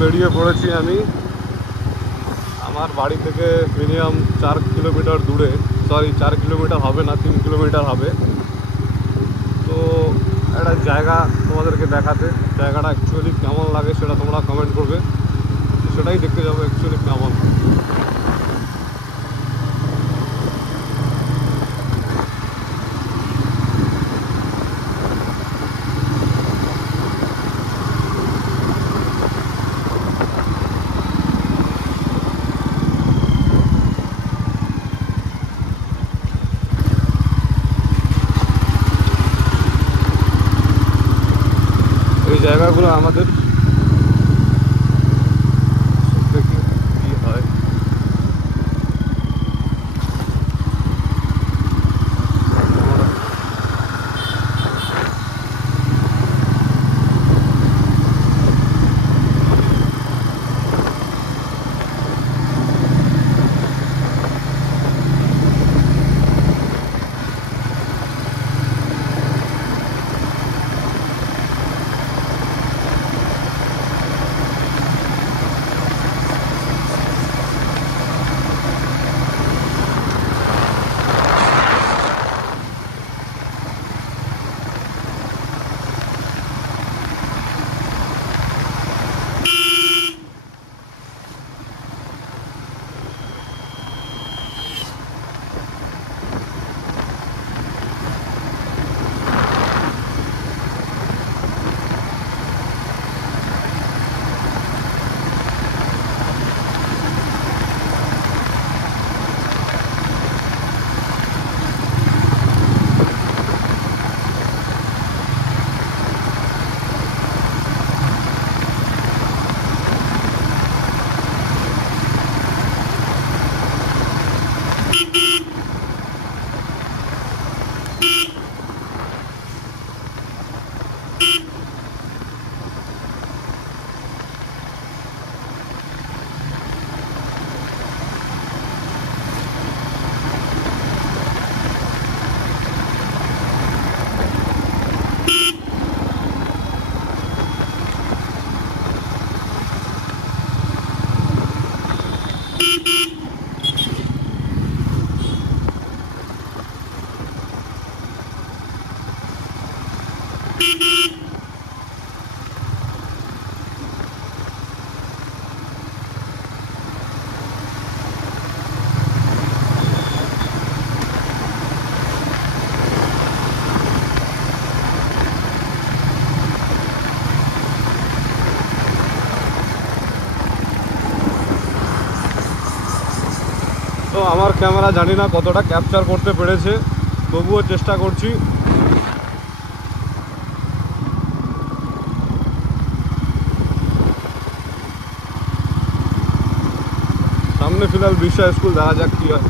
বেরিয়ে পড়েছি আমি আমার বাড়ি থেকে মিনিমাম 4 কিলোমিটার দূরে, সরি 4 কিলোমিটার হবে না, 3 কিলোমিটার হবে। তো একটা জায়গা তোমাদেরকে দেখাতে, জায়গাটা অ্যাকচুয়ালি কেমন লাগে সেটা তোমরা কমেন্ট করবে, সেটাই দেখতে যাবো অ্যাকচুয়ালি কেমন। এই জায়গাগুলো আমাদের দেখি কি হয়। তো আমার ক্যামেরা জানি না কতটা ক্যাপচার করতে পেরেছে, তবুও চেষ্টা করছি। সামনে ফিলহাল বিশ্ব স্কুল, দেখা যাক কি হয়।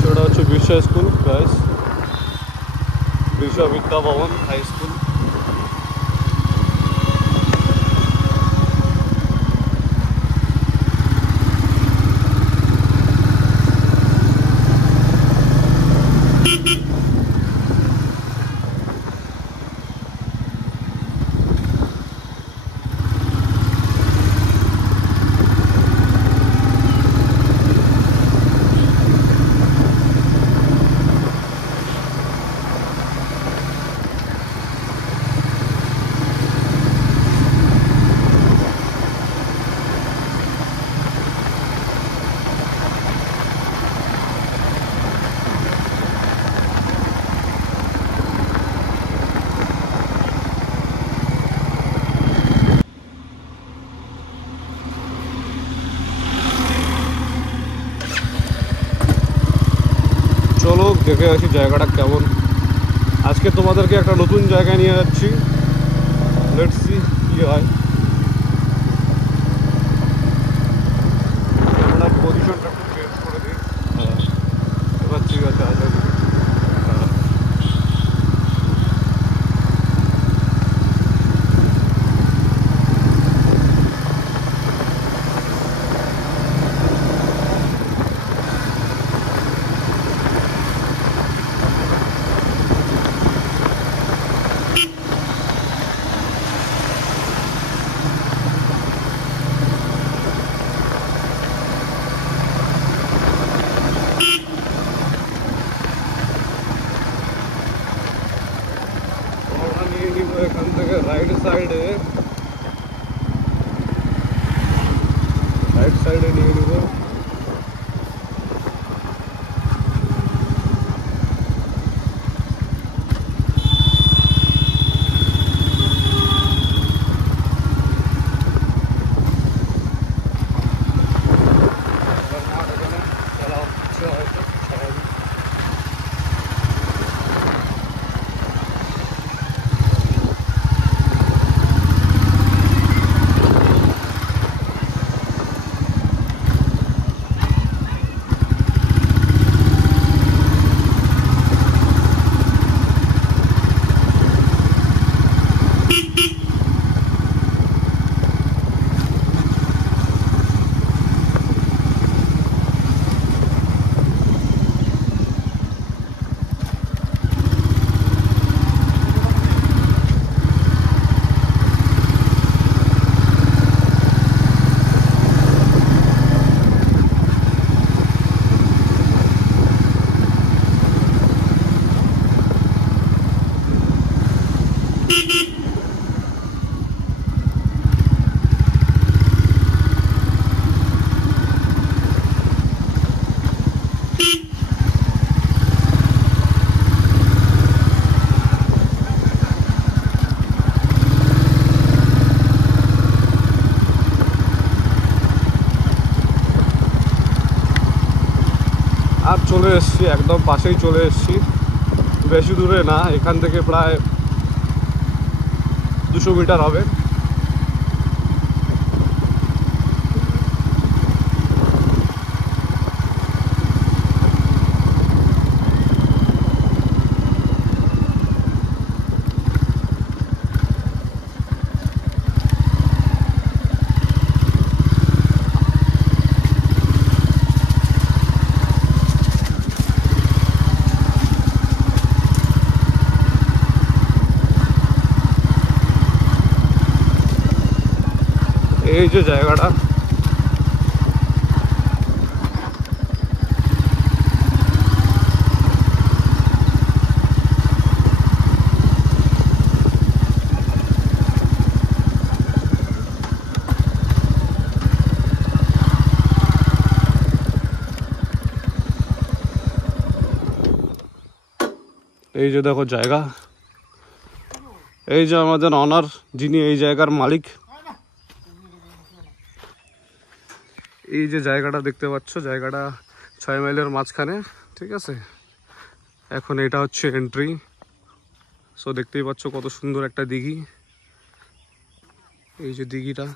সেটা হচ্ছে বিশ্ব স্কুল, গাইস, বিশ্ব বিদ্যা ভবন হাই স্কুল। চলো দেখে আসি জায়গাটা কেমন। আজকে তোমাদেরকে একটা নতুন জায়গায় নিয়ে যাচ্ছি, লেটস সি কি হয়। আমরা পজিশনটা একটু চেঞ্জ করে দিই। হ্যাঁ, এবার ঠিক আছে, আশা করি। সাইডে নিয়ে নেব। আর চলে এসেছি, একদম পাশেই চলে এসেছি, বেশি দূরে না, এখান থেকে প্রায় 200 মিটার হবে। এই যে জায়গাটা, এই যে দেখো জায়গা, এই যে আমাদের অনার যিনি এই জায়গার মালিক, এই যে জায়গাটা দেখতে পাচ্ছ, জায়গাটা 6 মাইলের মাঝখানে, ঠিক আছে। এখন এটা হচ্ছে এন্ট্রি। সো দেখতেই পাচ্ছ কত সুন্দর একটা দিঘি, এই যে দিঘিটা।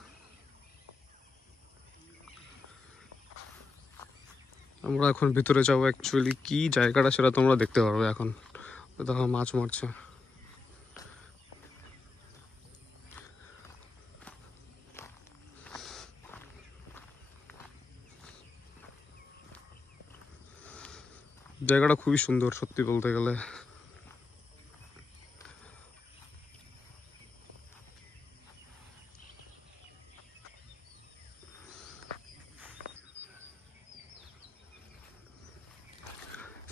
আমরা এখন ভিতরে যাবো, অ্যাকচুয়ালি কি জায়গাটা সেটা তোমরা দেখতে পারবে। এখন দেখো মাছ মারছে। জায়গাটা খুবই সুন্দর সত্যি বলতে গেলে।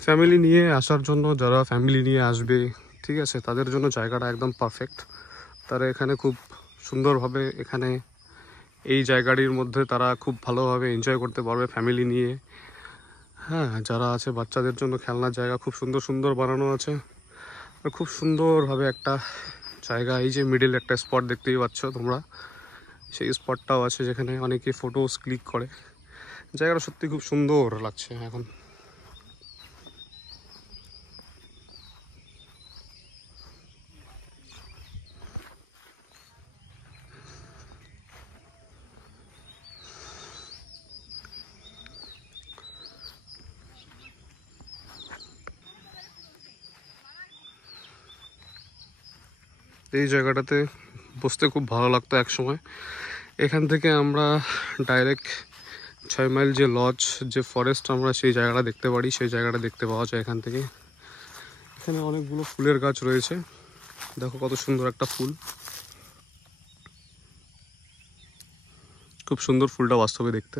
ফ্যামিলি নিয়ে আসার জন্য, যারা ফ্যামিলি নিয়ে আসবে, ঠিক আছে, তাদের জন্য জায়গাটা একদম পারফেক্ট। তারা এখানে খুব সুন্দরভাবে, এখানে এই জায়গাটির মধ্যে তারা খুব ভালোভাবে এনজয় করতে পারবে ফ্যামিলি নিয়ে। হ্যাঁ, যারা আছে বাচ্চাদের জন্য খেলনার জায়গা খুব সুন্দর সুন্দর বানানো আছে, আর খুব সুন্দরভাবে একটা জায়গা। এই যে মিডিল একটা স্পট দেখতেই পাচ্ছ তোমরা, সেই স্পটটাও আছে যেখানে অনেকে ফটোস ক্লিক করে। জায়গাটা সত্যি খুব সুন্দর লাগছে এখন। এই জায়গাটাতে বসতে খুব ভালো লাগতো এক সময়। এখান থেকে আমরা ডাইরেক্ট 6 মাইল যে লজ, যে ফরেস্ট, আমরা সেই জায়গাটা দেখতে পারি। সেই জায়গাটা দেখতে পাওয়া যায় এখান থেকে। এখানে অনেকগুলো ফুলের গাছ রয়েছে, দেখো কত সুন্দর একটা ফুল, খুব সুন্দর ফুলটা বাস্তবে দেখতে।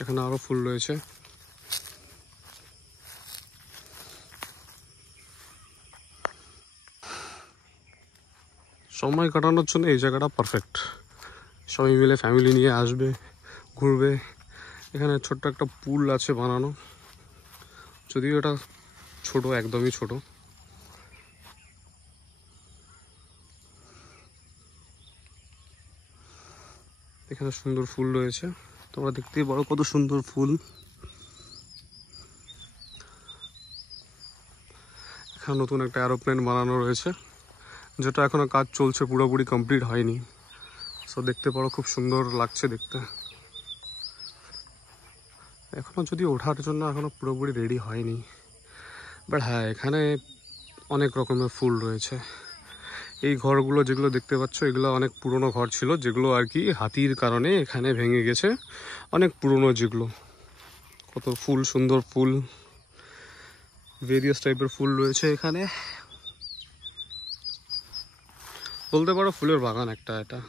এখানে আরো ফুল রয়েছে। সময় কাটানোর জন্য এই জায়গাটা পারফেক্ট। সবাই মিলে ফ্যামিলি নিয়ে আসবে, ঘুরবে। এখানে ছোট্ট একটা পুল আছে বানানো, যদিও এটা ছোট, একদমই ছোট। এখানে সুন্দর ফুল রয়েছে, তোমরা দেখতেই পারো কত সুন্দর ফুল। এখানে নতুন একটা এরোপ্লেন বানানো রয়েছে, যেটা এখনো কাজ চলছে, পুরোপুরি কমপ্লিট হয়নি। সো দেখতে পারো খুব সুন্দর লাগছে দেখতে। এখনো যদি ওঠার জন্য এখনো পুরোপুরি রেডি হয়নি, বাট হ্যাঁ এখানে অনেক রকমের ফুল রয়েছে। এই ঘরগুলো যেগুলো দেখতে পাচ্ছ, এগুলো অনেক পুরনো ঘর ছিল, যেগুলো আর কি হাতির কারণে এখানে ভেঙে গেছে। অনেক পুরনো যেগুলো। কত ফুল, সুন্দর ফুল, ভেরিয়াস টাইপের ফুল রয়েছে এখানে। বলতে পারো ফুলের বাগান একটা এটা।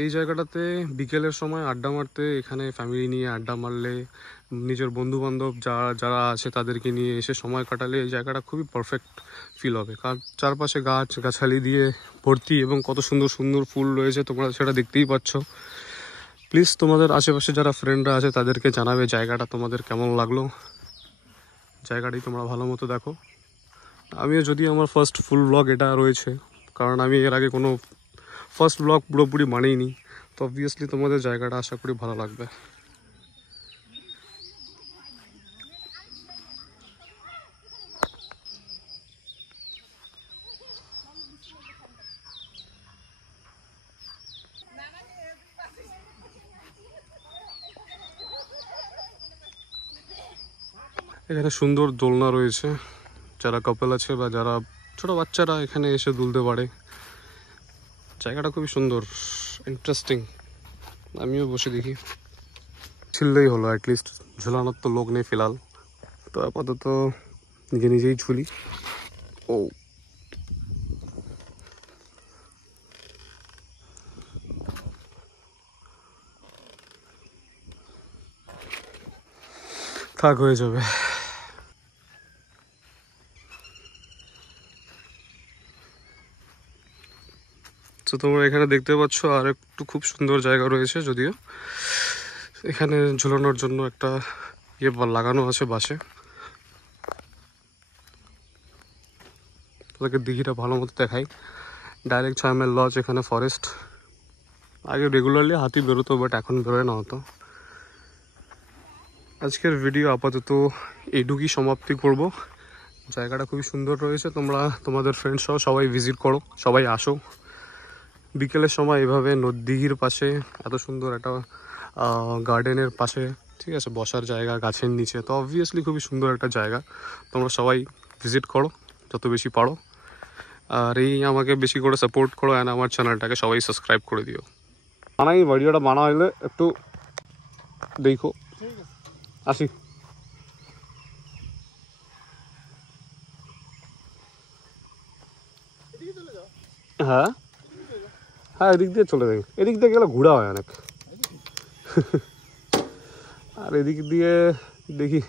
এই জায়গাটাতে বিকেলের সময় আড্ডা মারতে, এখানে ফ্যামিলি নিয়ে আড্ডা মারলে, নিজের বন্ধু বান্ধব যারা আছে তাদেরকে নিয়ে এসে সময় কাটালে এই জায়গাটা খুবই পারফেক্ট ফিল হবে। কারণ চারপাশে গাছ গাছালি দিয়ে ভর্তি এবং কত সুন্দর সুন্দর ফুল রয়েছে, তোমরা সেটা দেখতেই পাচ্ছ। প্লিজ তোমাদের আশেপাশে যারা ফ্রেন্ডরা আছে তাদেরকে জানাবে জায়গাটা তোমাদের কেমন লাগলো। জায়গাটি তোমরা ভালো মতো দেখো। আমিও যদি আমার ফার্স্ট ফুল ব্লগ এটা রয়েছে, কারণ আমি এর আগে কোনো ফার্স্ট ব্লগ পুরোপুরি মানেইনি, তো অবভিয়াসলি তোমাদের জায়গাটা আশা করি ভালো লাগবে। এখানে সুন্দর দোলনা রয়েছে, যারা কাপল আছে বা যারা ছোট বাচ্চারা এখানে এসে দুলতে পারে। জায়গাটা খুবই সুন্দর, ইন্টারেস্টিং। আমিও বসে দেখি, ছিললেই হলো। অ্যাটলিস্ট ঝুলানোর তো লোক নেই ফিলহাল, তো আপাতত নিজে নিজেই ঝুলি। ও থাক, হয়ে যাবে। তো তোমরা এখানে দেখতে পাচ্ছ আর একটু খুব সুন্দর জায়গা রয়েছে, যদিও এখানে ঝুলানোর জন্য একটা ইয়ে লাগানো আছে বাসে। তাদেরকে দিঘিটা ভালো মতো দেখাই। ডাইরেক্ট 6 মাইল লজ, এখানে ফরেস্ট। আগে রেগুলারলি হাতি বেরোতো, বাট এখন বেরোয় না হতো। আজকের ভিডিও আপাতত এইটুকুই সমাপ্তি করব। জায়গাটা খুবই সুন্দর রয়েছে, তোমরা তোমাদের ফ্রেন্ডস সহ সবাই ভিজিট করো, সবাই আসো বিকেলের সময় এভাবে দিঘির পাশে, এত সুন্দর একটা গার্ডেনের পাশে, ঠিক আছে, বসার জায়গা গাছের নিচে। তো অবভিয়াসলি খুবই সুন্দর একটা জায়গা, তোমরা সবাই ভিজিট করো যত বেশি পারো। আর এই আমাকে বেশি করে সাপোর্ট করো, অ্যান্ড আমার চ্যানেলটাকে সবাই সাবস্ক্রাইব করে দিও। বানাই ভিডিওটা বানা হলে একটু দেখো। আসি। হ্যাঁ হ্যাঁ, এদিক দিয়ে চলে যাই। এদিক দিয়ে গেলে ঘোরা হয় অনেক। আর এদিক দিয়ে দেখি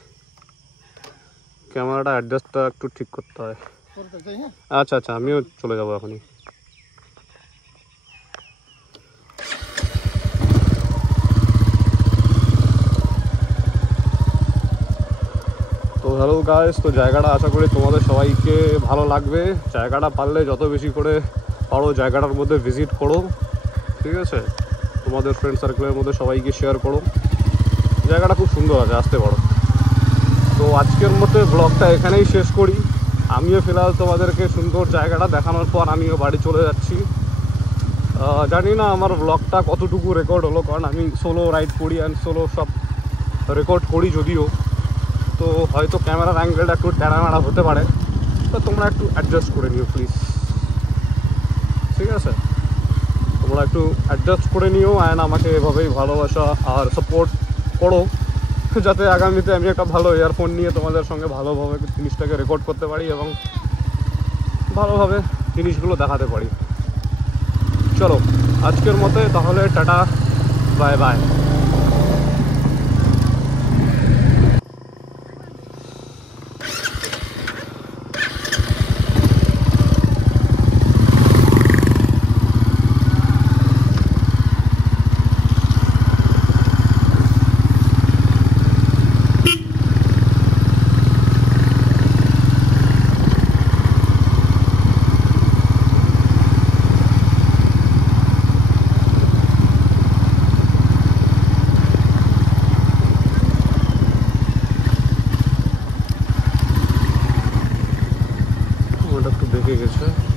ক্যামেরাটা অ্যাডজাস্টটা একটু ঠিক করতে হয়। আচ্ছা আচ্ছা, আমিও চলে যাবো এখনই। তো হ্যালো গাইস, তো জায়গাটা আশা করি তোমাদের সবাইকে ভালো লাগবে। জায়গাটা পারলে যত বেশি করে পারো জায়গাটার মধ্যে ভিজিট করো, ঠিক আছে। তোমাদের ফ্রেন্ড সার্কেলের মধ্যে সবাইকে শেয়ার করো। জায়গাটা খুব সুন্দর আছে, আসতে পারো। তো আজকের মধ্যে ব্লগটা এখানেই শেষ করি। আমিও ফিলহাল তোমাদেরকে সুন্দর জায়গাটা দেখানোর পর আমিও বাড়ি চলে যাচ্ছি। জানি না আমার ব্লগটা কতটুকু রেকর্ড হলো, কারণ আমি সোলো রাইড করি অ্যান্ড সোলো সব রেকর্ড করি যদিও। তো হয়তো ক্যামেরার অ্যাঙ্গেলটা একটু ট্যাড়ামেড়া হতে পারে, তো তোমরা একটু অ্যাডজাস্ট করে নিও প্লিজ, ঠিক আছে। তোমরা একটু অ্যাডজাস্ট করে নিও অ্যান্ড আমাকে এভাবেই ভালোবাসা আর সাপোর্ট করো, যাতে আগামীতে আমি একটা ভালো ইয়ারফোন নিয়ে তোমাদের সঙ্গে ভালোভাবে জিনিসটাকে রেকর্ড করতে পারি এবং ভালোভাবে জিনিসগুলো দেখাতে পারি। চলো আজকের মতো তাহলে টাটা, বাই বাই। জায়গাটা একটু বেঁকে গেছে।